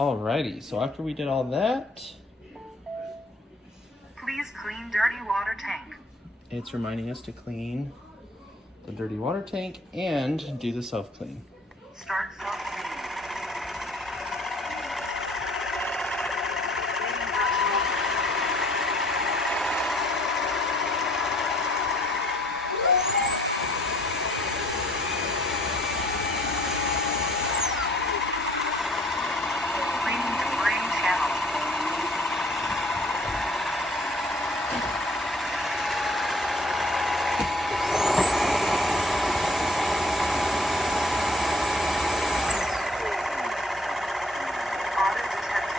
Alrighty, so after we did all that, please clean dirty water tank. it's reminding us to clean the dirty water tank and do the self-clean. Start self-clean. Cleaning the brain channel. Audit detected.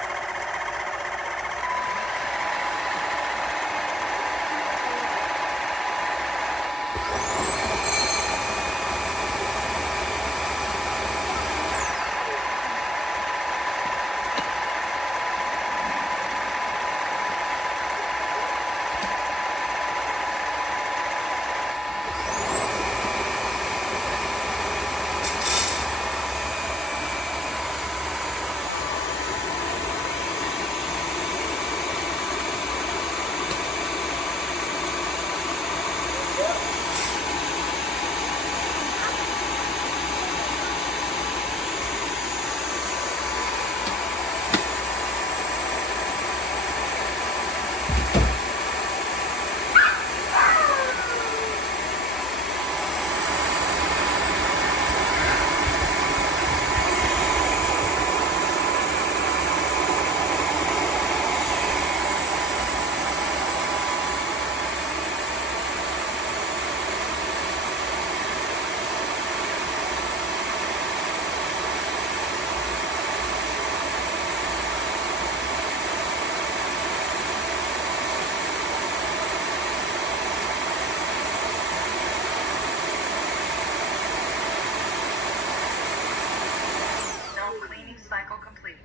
Self-cleaning cycle complete.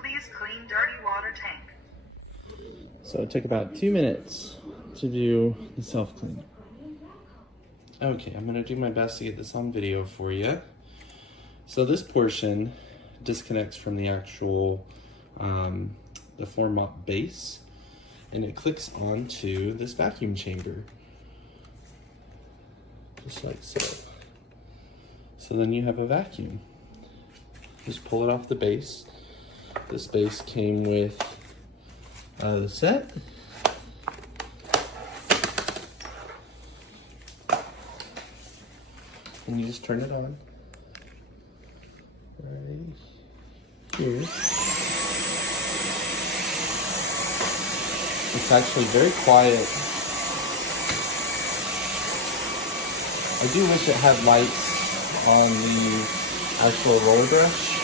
Please clean dirty water tank. So it took about 2 minutes to do the self-clean. Okay, I'm gonna do my best to get this on video for you. So this portion disconnects from the actual, the floor mop base, and it clicks onto this vacuum chamber. Just like so. So then you have a vacuum. Just pull it off the base. This base came with the set. And you just turn it on. Right here. It's actually very quiet. I do wish it had lights on the actual roller brush,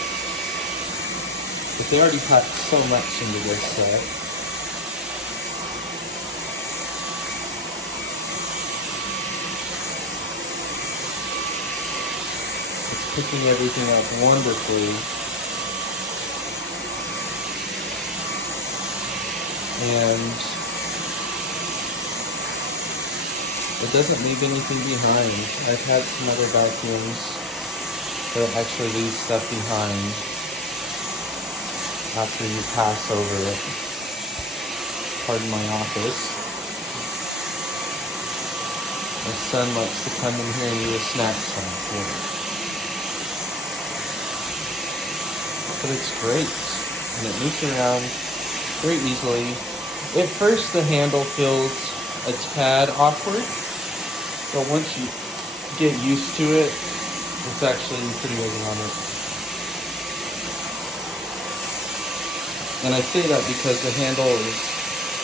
but they already packed so much into this set. It's picking everything up wonderfully. And it doesn't leave anything behind. I've had some other vacuums that actually leave stuff behind after you pass over it. Pardon my office. My son likes to come in here and eat a snack for it. But it's great, and it moves around very easily. At first the handle feels a tad awkward, but once you get used to it, it's actually pretty ergonomic. And I say that because the handle is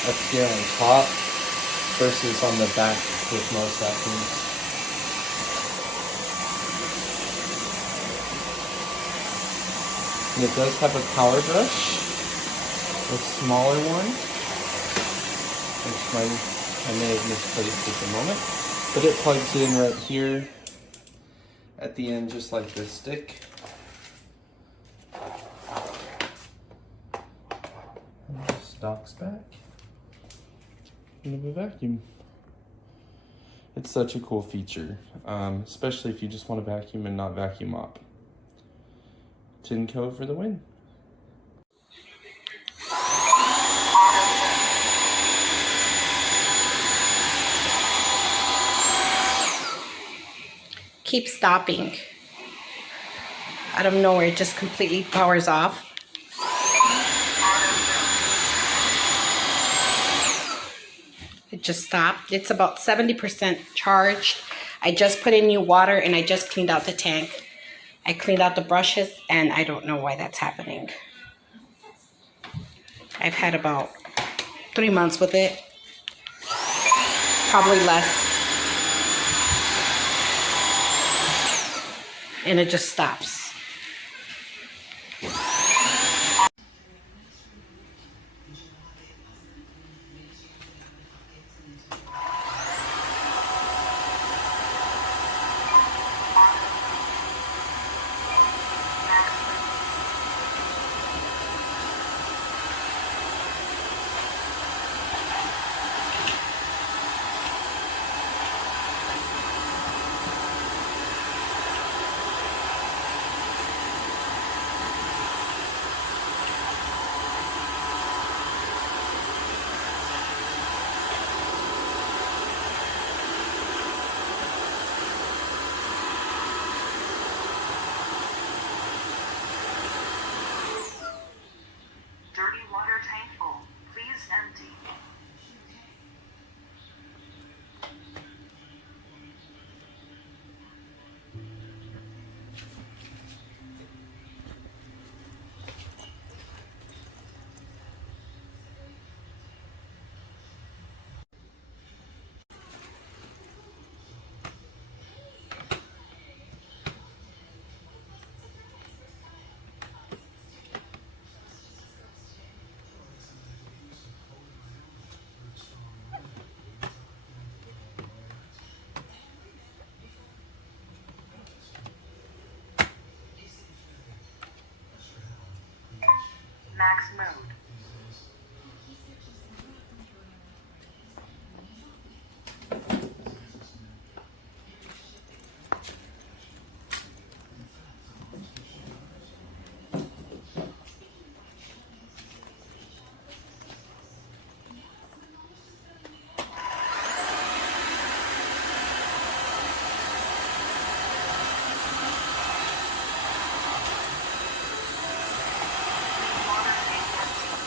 up here on top versus on the back with most vacuums. And it does have a power brush, a smaller one, which I may have misplaced at the moment, but it plugs in right here at the end, just like this stick. And just docks back. You have a vacuum. It's such a cool feature, especially if you just want to vacuum and not vacuum mop. Tineco for the win. keeps stopping. Out of nowhere, it just completely powers off. It just stopped. It's about 70% charged. I just put in new water and I just cleaned out the tank. I cleaned out the brushes and I don't know why that's happening. I've had about 3 months with it. Probably less. And it just stops. Dirty water tank full. Please empty. Max mode. Water tank empty.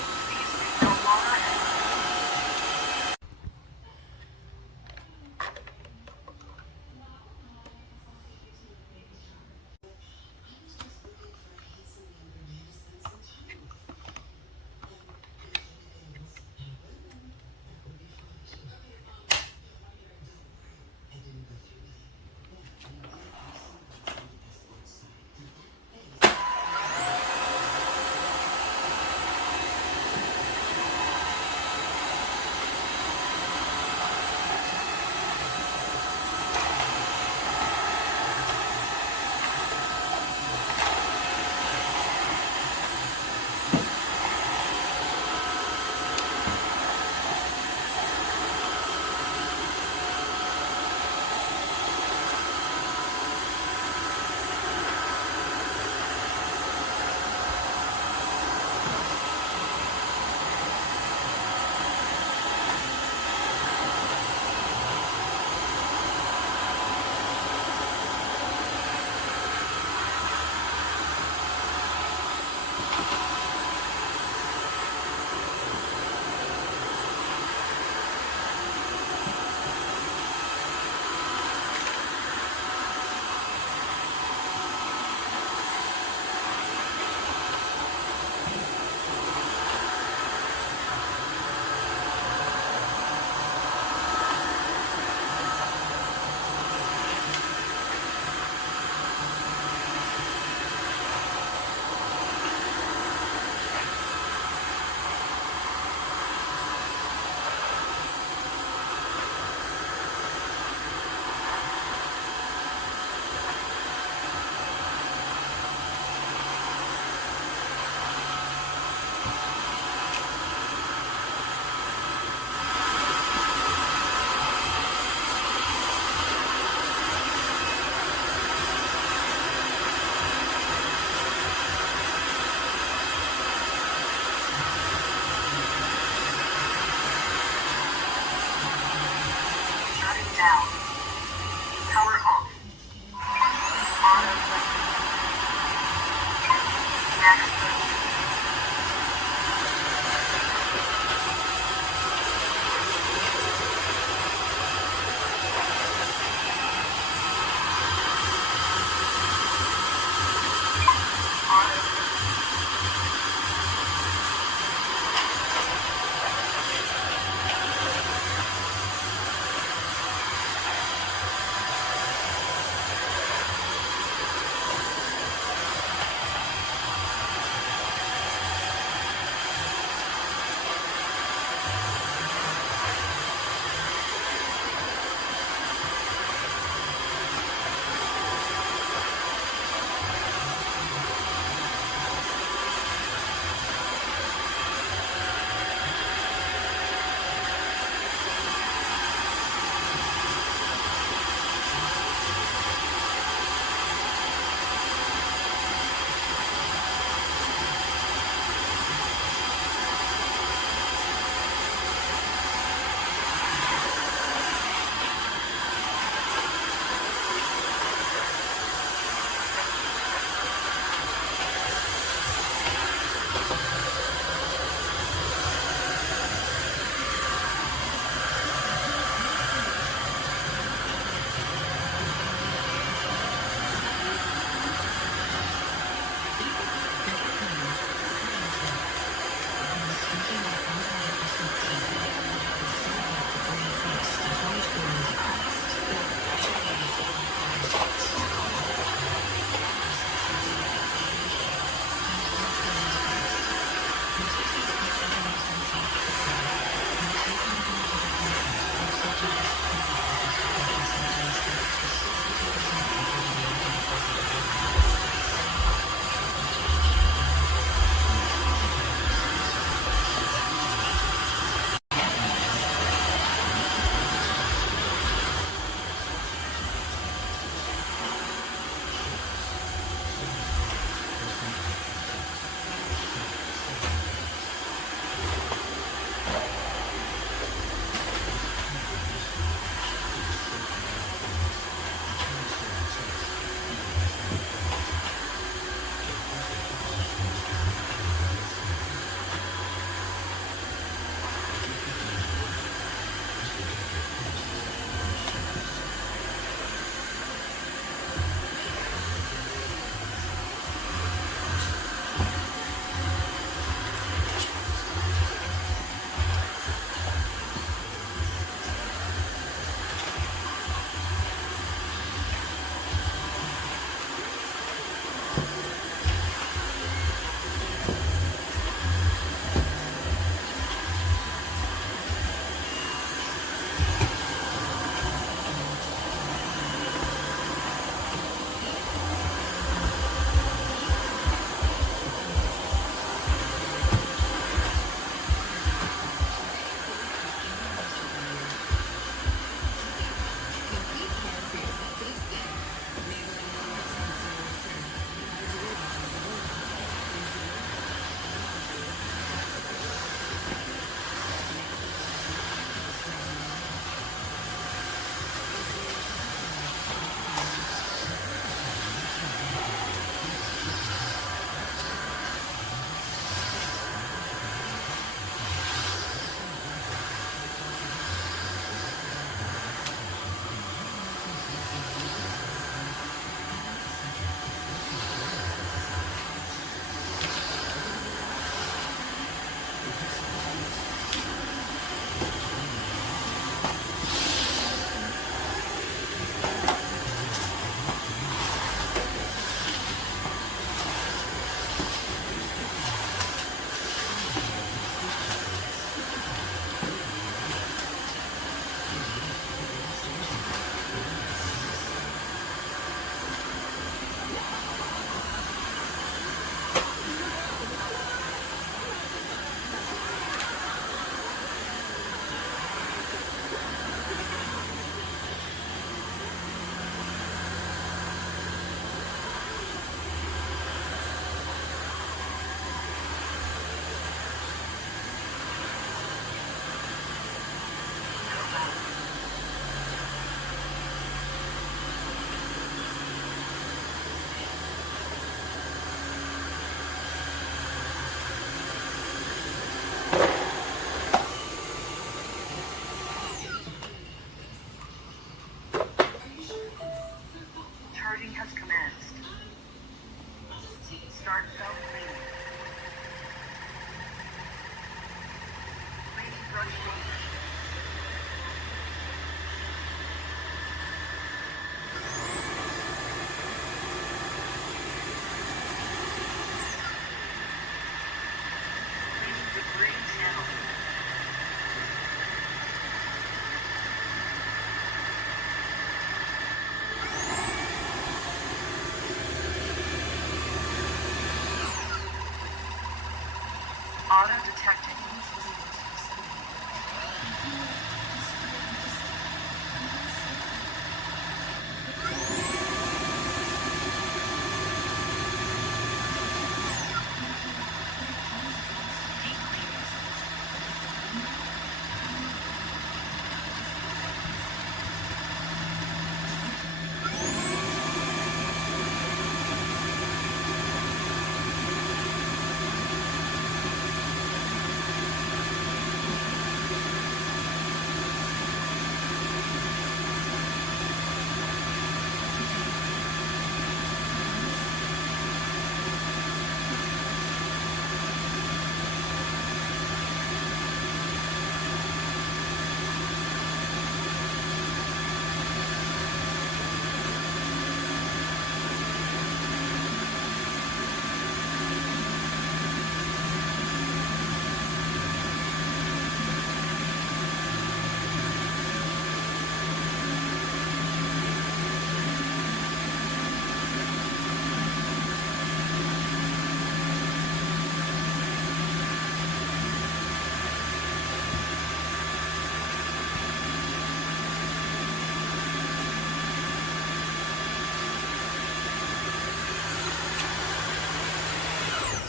Auto detecting.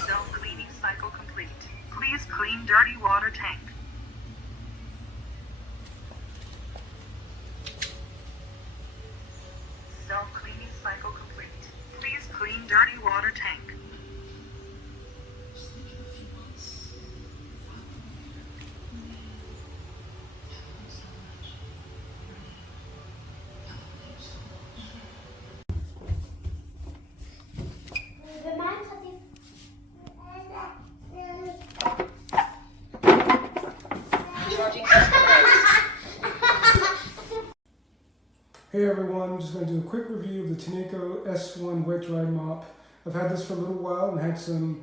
Self-cleaning cycle complete. Please clean dirty water tank. Self-cleaning cycle complete. Please clean dirty water tank. Hey everyone, I'm just going to do a quick review of the Tineco S1 wet dry mop. I've had this for a little while and had some,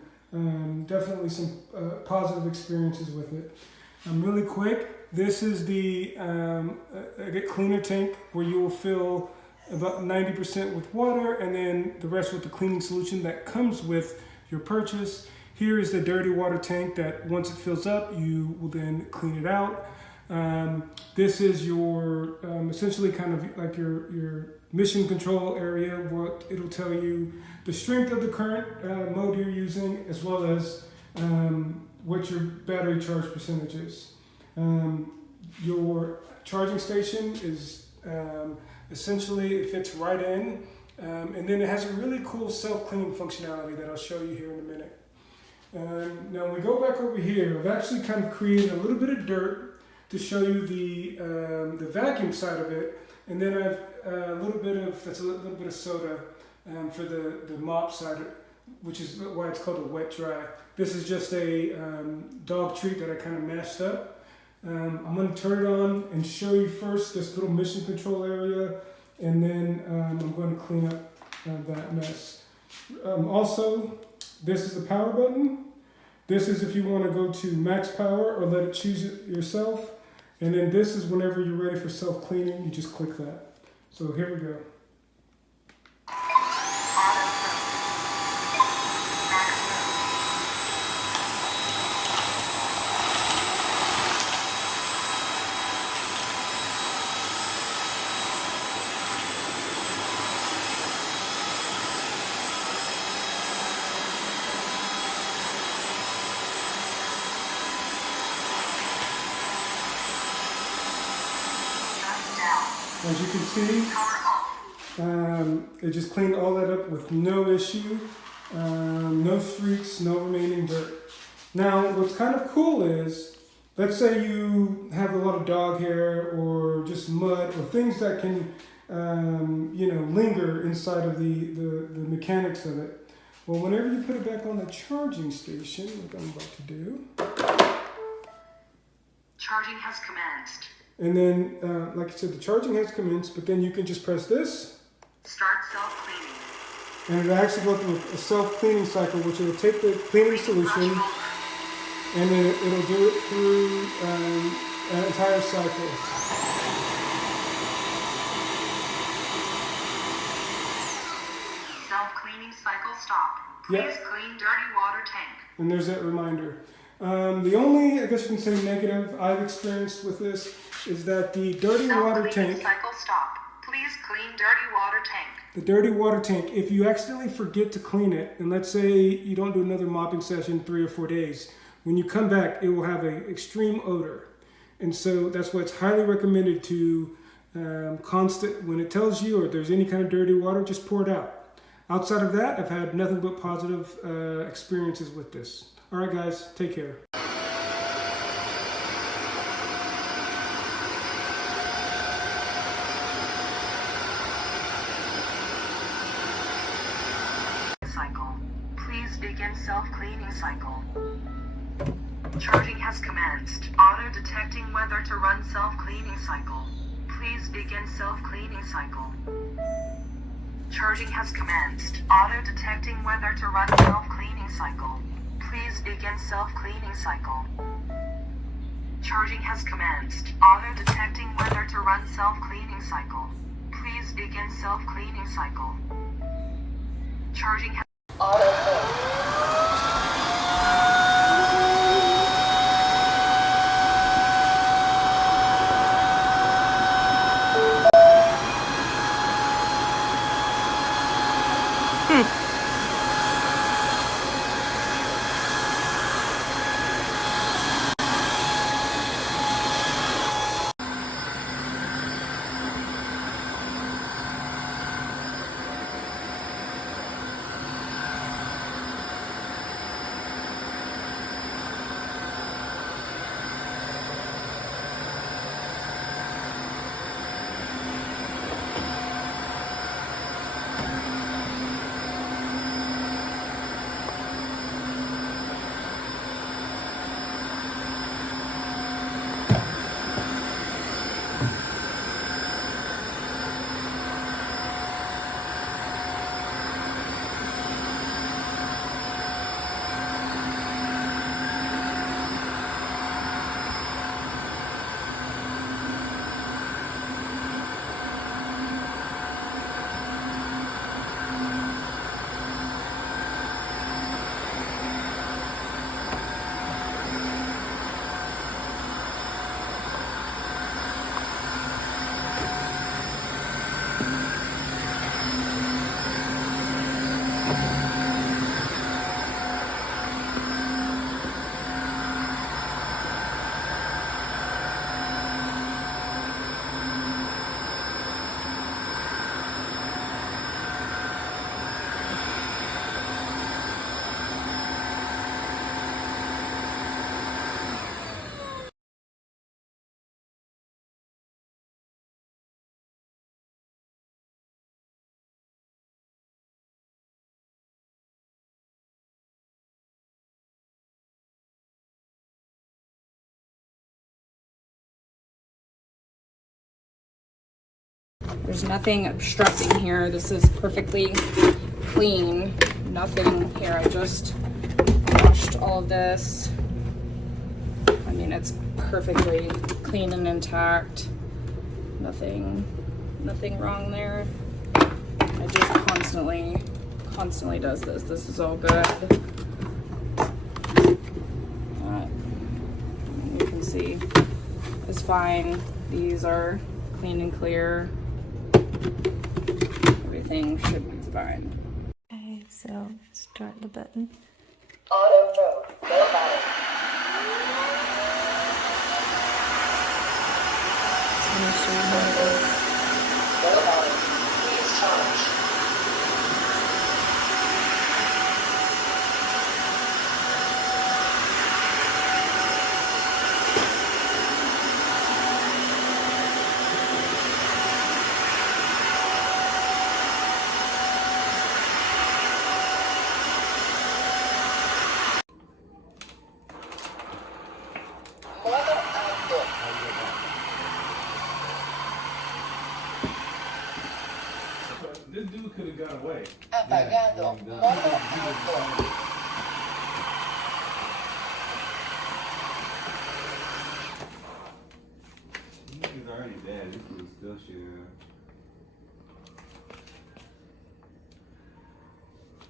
definitely some positive experiences with it. Really quick, this is the cleaner tank where you will fill about 90% with water and then the rest with the cleaning solution that comes with your purchase. Here is the dirty water tank that once it fills up, you will then clean it out. This is your essentially kind of like your mission control area. What it'll tell you the strength of the current mode you're using, as well as what your battery charge percentage is. Your charging station is essentially, it fits right in, and then it has a really cool self-cleaning functionality that I'll show you here in a minute. Now when we go back over here, I've actually kind of created a little bit of dirt to show you the vacuum side of it, and then I've a little bit of soda for the mop side, which is why it's called a wet dry. This is just a dog treat that I kind of mashed up. I'm going to turn it on and show you first this little mission control area, and then I'm going to clean up that mess. Also, this is the power button. This is if you want to go to max power or let it choose it yourself. And then this is whenever you're ready for self-cleaning, you just click that. So here we go. As you can see, it just cleaned all that up with no issue, no streaks, no remaining dirt. Now, what's kind of cool is, let's say you have a lot of dog hair or just mud or things that can, linger inside of the mechanics of it. Well, whenever you put it back on the charging station, like I'm about to do. Charging has commenced. And then, like I said, the charging has commenced, but then you can just press this. Start self-cleaning. And it'll actually go through a self-cleaning cycle, which will take the cleaning solution, and then it'll do it through an entire cycle. Self-cleaning cycle stop. Please clean dirty water tank. And there's that reminder. The only, I guess you can say, negative I've experienced with this is that the dirty water Self-cleaning tank, cycle stop. Please clean dirty water tank. the dirty water tank, if you accidentally forget to clean it, and let's say you don't do another mopping session 3 or 4 days, when you come back, it will have an extreme odor. And so that's why it's highly recommended to constant, when it tells you or if there's any kind of dirty water, just pour it out. Outside of that, I've had nothing but positive experiences with this. All right, guys, take care. Cycle. Please begin self-cleaning cycle. Charging has commenced. Auto-detecting whether to run self-cleaning cycle. Please begin self-cleaning cycle. Charging has commenced. Auto-detecting whether to run self-cleaning cycle. Please begin self-cleaning cycle. Charging has commenced. Auto-detecting whether to run self-cleaning cycle. Please begin self-cleaning cycle. Charging has There's nothing obstructing here. This is perfectly clean. Nothing here. I just washed all of this. I mean, it's perfectly clean and intact. Nothing wrong there. It just constantly does this. This is all good. You can see it's fine. These are clean and clear. Everything should be fine. Okay, so start the button. auto mode. No battery. Just want to show you how it is. No battery. Please charge. This dude could have got away. Apagado. Modo auto. He's already dead. This was still shit.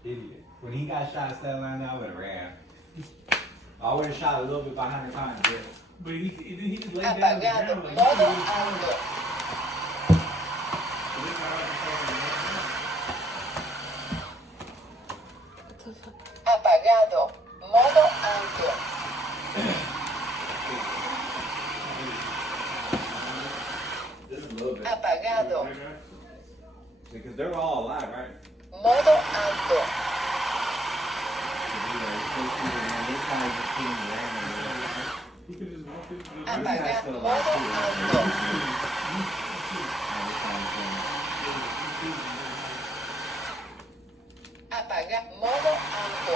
Idiot. When he got shot at that line, I would have ran. I would have shot a little bit behind the time, but he just laid down on the Apagado. ground. Like, Modo alto. Apagado. Modo alto. Just a little bit. Apagado. Because they're all alive, right? Modo alto. Apagado. Modo alto. Apaga. Modo alto.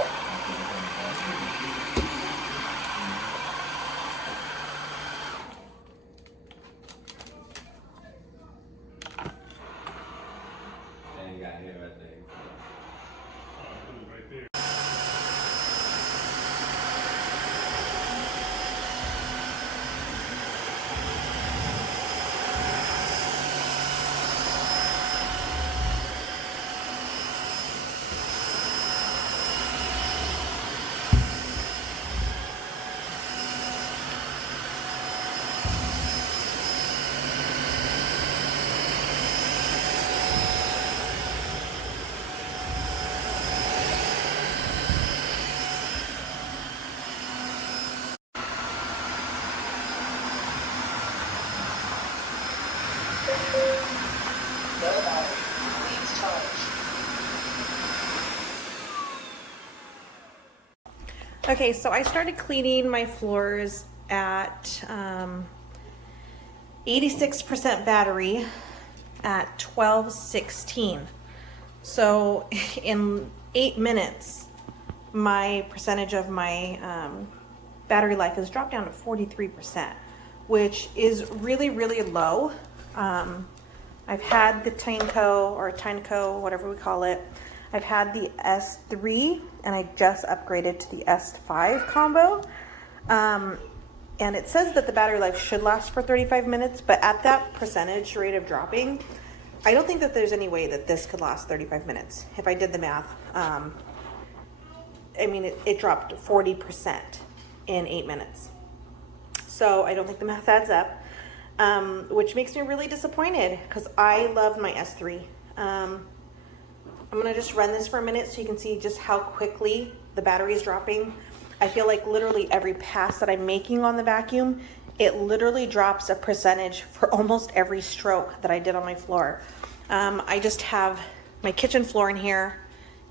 And you got hit right there. No battery. Please charge. Okay, so I started cleaning my floors at 86% battery at 12:16. So in 8 minutes, my percentage of my battery life has dropped down to 43%, which is really, really low. I've had the Tineco, whatever we call it. I've had the S3, and I just upgraded to the S5 combo. And it says that the battery life should last for 35 minutes, but at that percentage rate of dropping, I don't think that there's any way that this could last 35 minutes. If I did the math, I mean, it dropped 40% in 8 minutes. So I don't think the math adds up, which makes me really disappointed because I love my S3. I'm gonna just run this for a minute so you can see just how quickly the battery is dropping. I feel like literally every pass that I'm making on the vacuum, it literally drops a percentage for almost every stroke that I did on my floor. I just have my kitchen floor in here,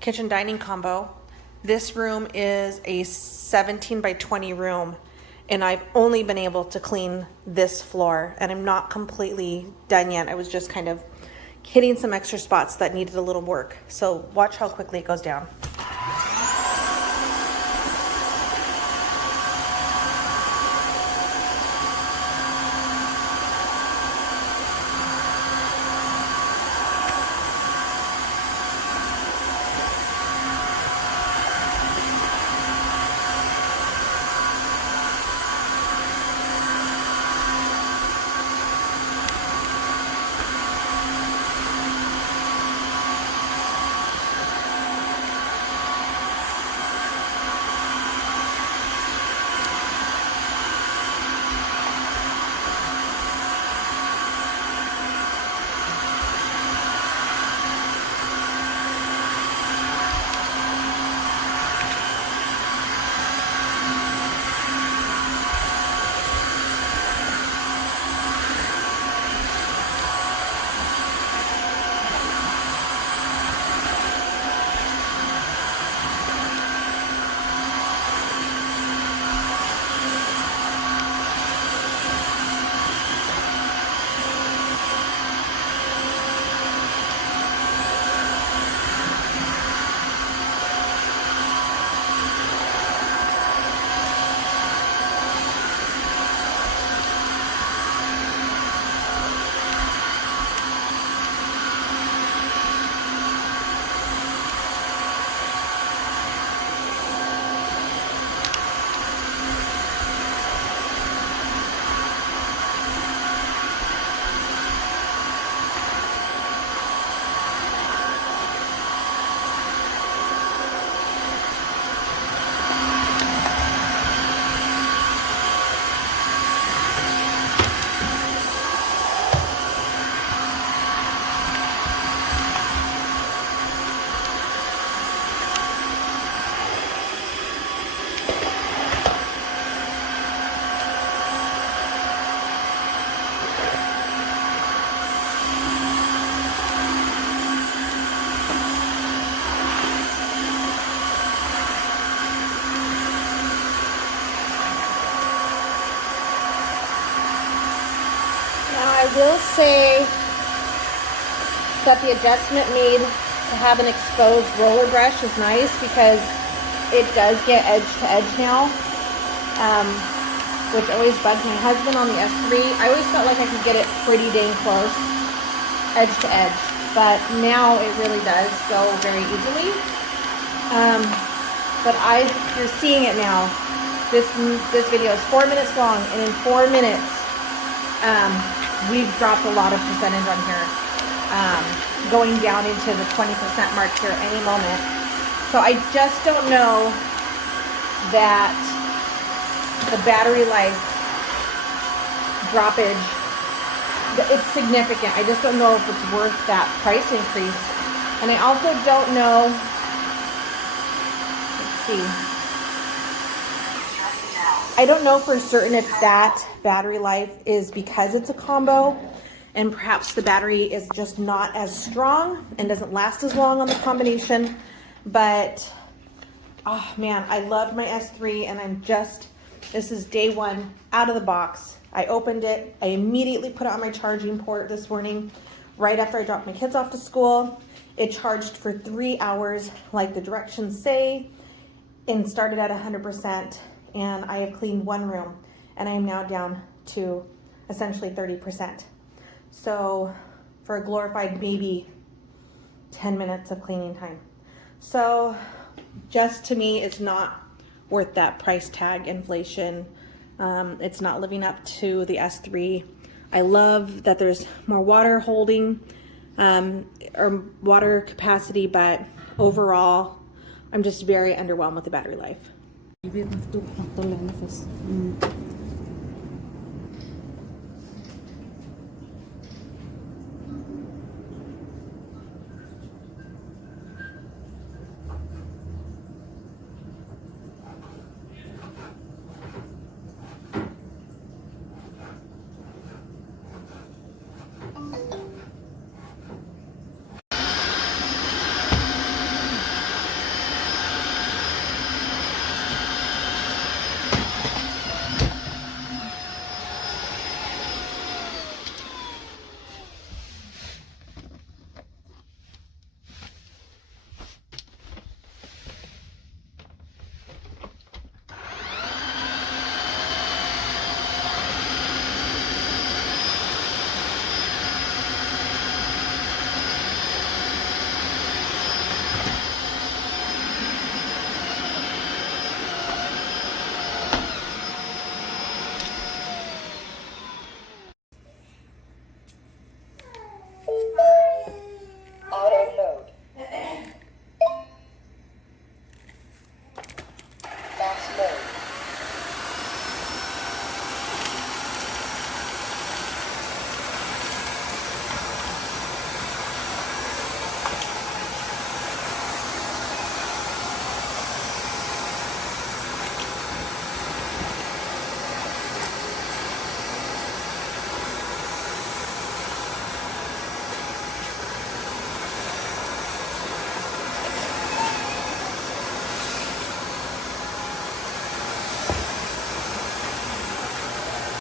kitchen dining combo. This room is a 17 by 20 room, and I've only been able to clean this floor, and I'm not completely done yet. I was just kind of hitting some extra spots that needed a little work. So watch how quickly it goes down. will say that the adjustment made to have an exposed roller brush is nice because it does get edge to edge now, which always bugged my husband on the S3. I always felt like I could get it pretty dang close, edge to edge, but now it really does go very easily. But you're seeing it now. This video is 4 minutes long, and in 4 minutes, we've dropped a lot of percentage on here, going down into the 20% mark here any moment. So I just don't know that the battery life droppage, it's significant. I just don't know if it's worth that price increase. And I also don't know, let's see. I don't know for certain if that battery life is because it's a combo and perhaps the battery is just not as strong and doesn't last as long on the combination. But, oh man, I loved my S3 and this is day one out of the box. I opened it. I immediately put it on my charging port this morning right after I dropped my kids off to school. It charged for 3 hours like the directions say and started at 100%. And I have cleaned one room and I am now down to essentially 30%. So for a glorified maybe 10 minutes of cleaning time. So just to me, it's not worth that price tag inflation. It's not living up to the S3. I love that there's more water holding or water capacity, but overall, I'm just very underwhelmed with the battery life.